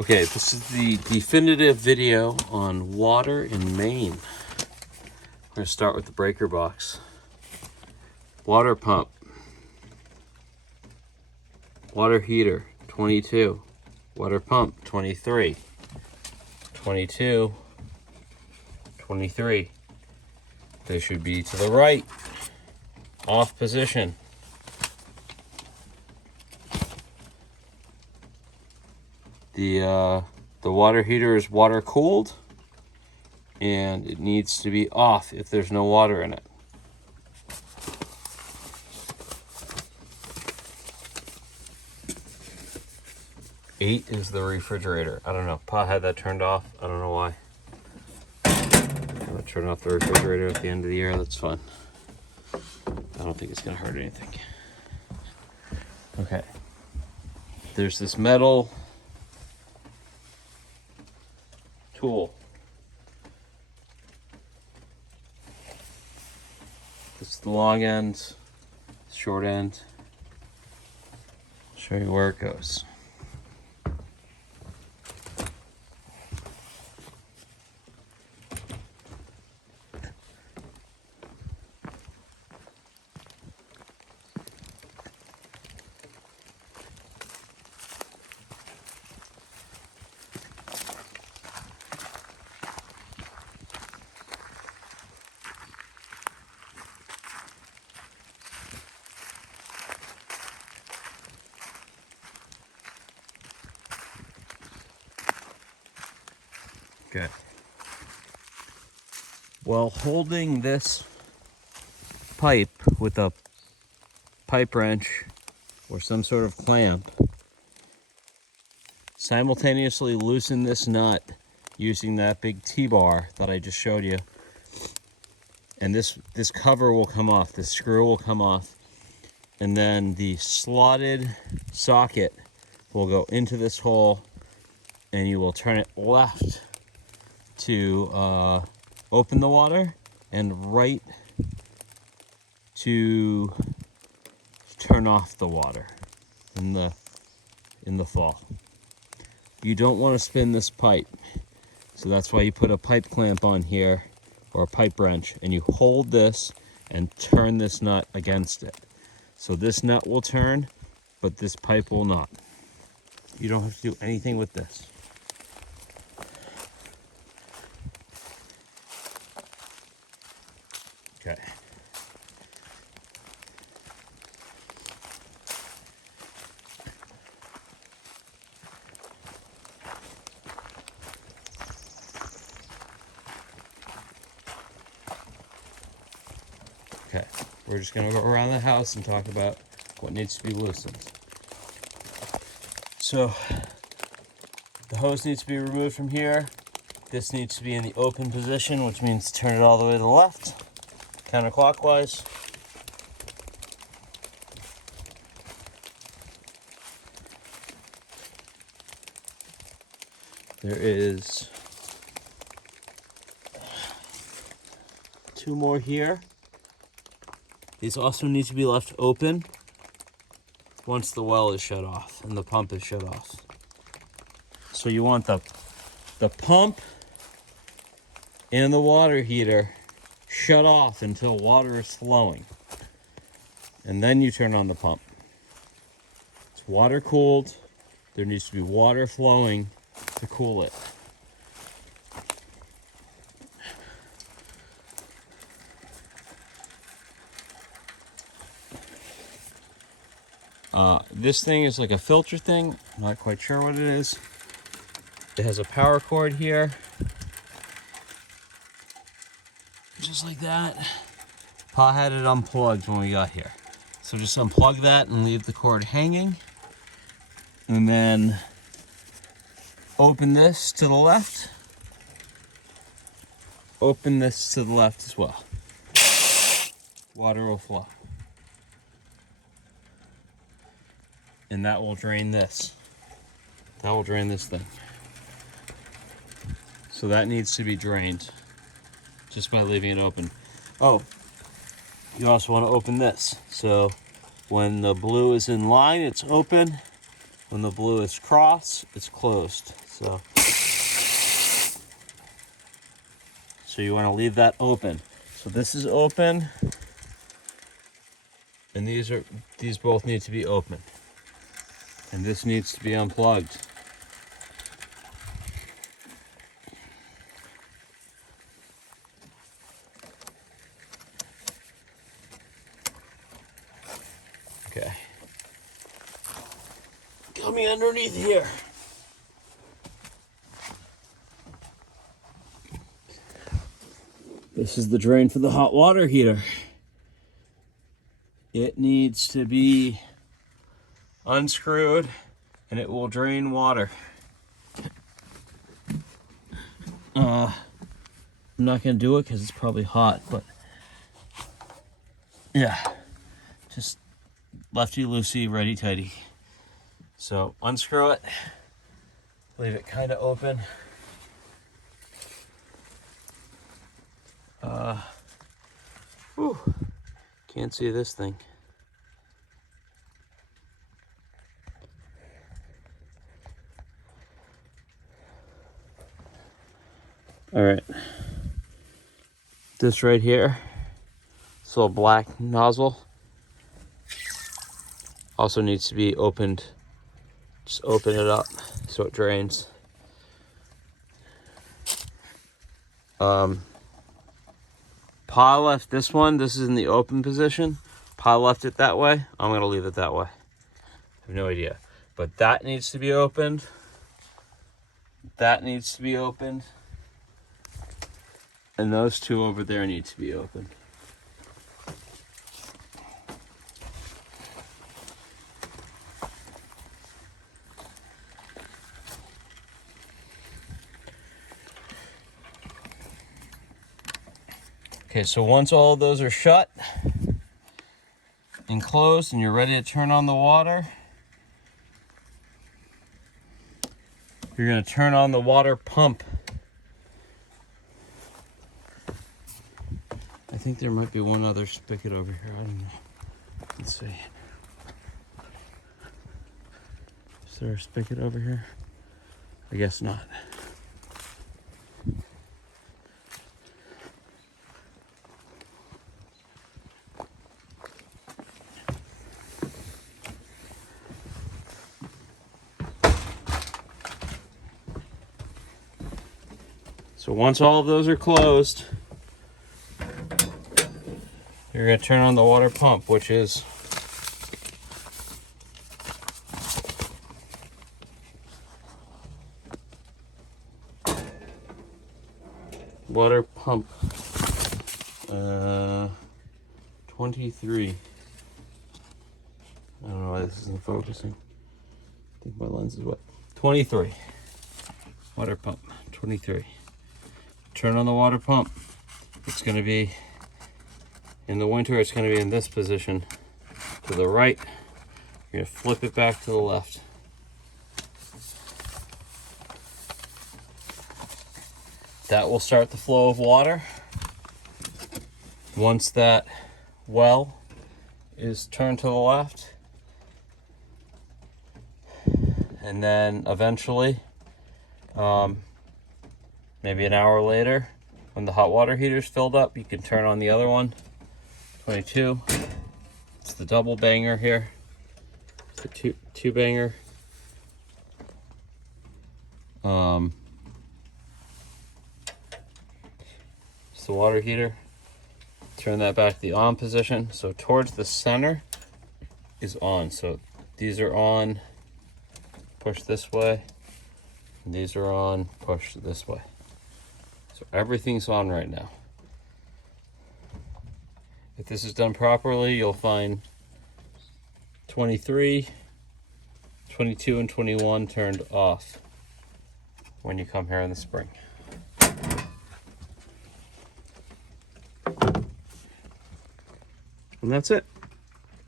Okay, this is the definitive video on water in Maine. I'm going to start with the breaker box. Water pump. Water heater, 22. Water pump, 23. 22. 23. They should be to the right. Off position. The water heater is water cooled, and it needs to be off if there's no water in it. Eight is the refrigerator. I don't know. Pa had that turned off. I don't know why. I'm gonna turn off the refrigerator at the end of the year. That's fun. I don't think it's gonna hurt anything. Okay. There's this metal tool. This is the long end, short end. I'll show you where it goes. Okay. While holding this pipe with a pipe wrench or some sort of clamp, simultaneously loosen this nut using that big T-bar that I just showed you. And this cover will come off, this screw will come off, and then the slotted socket will go into this hole, and you will turn it left to open the water and right to turn off the water in the fall. You don't want to spin this pipe, so that's why you put a pipe clamp on here or a pipe wrench, and you hold this and turn this nut against it. So this nut will turn, but this pipe will not. You don't have to do anything with this. Okay. Okay, we're just gonna go around the house and talk about what needs to be loosened. So, the hose needs to be removed from here. This needs to be in the open position, which means turn it all the way to the left, counterclockwise. There is 2 more here. These also need to be left open once the well is shut off and the pump is shut off. So you want the pump and the water heater shut off until water is flowing. And then you turn on the pump. It's water cooled. There needs to be water flowing to cool it. This thing is like a filter thing. I'm not quite sure what it is. It has a power cord here. Just like that. Pa had it unplugged when we got here. So just unplug that and leave the cord hanging. And then open this to the left. Open this to the left as well. Water will flow. And that will drain this. That will drain this thing. So that needs to be drained just by leaving it open. Oh, you also want to open this. So when the blue is in line, it's open. When the blue is cross, it's closed. So you want to leave that open. So this is open, and these both need to be open. And this needs to be unplugged. Okay. Coming underneath here. This is the drain for the hot water heater. It needs to be unscrewed and it will drain water. I'm not gonna do it because it's probably hot, but yeah, just lefty loosey, righty tighty. So unscrew it, leave it kind of open. Whew, can't see this thing. All right, this right here, this little black nozzle also needs to be opened. Just open it up so it drains. Pa left this one, this is in the open position. Pa left it that way, I'm gonna leave it that way. I have no idea. But that needs to be opened. That needs to be opened. And those two over there need to be opened. Okay, so once all of those are shut and closed and you're ready to turn on the water, you're gonna turn on the water pump. I think there might be one other spigot over here, I don't know. Let's see. Is there a spigot over here? I guess not. So once all of those are closed, you're going to turn on the water pump, which is water pump 23. I don't know why this isn't focusing. I think my lens is what? 23. Water pump 23. Turn on the water pump. It's going to be, in the winter, it's going to be in this position to the right. You're going to flip it back to the left. That will start the flow of water. Once that well is turned to the left, and then eventually, maybe an hour later, when the hot water heater's filled up, you can turn on the other one, 22. It's the double banger here. It's the two banger. It's the water heater. Turn that back to the on position. So towards the center is on. So these are on, push this way. And these are on, push this way. So everything's on right now. If this is done properly, you'll find 23, 22, and 21 turned off when you come here in the spring. And that's it.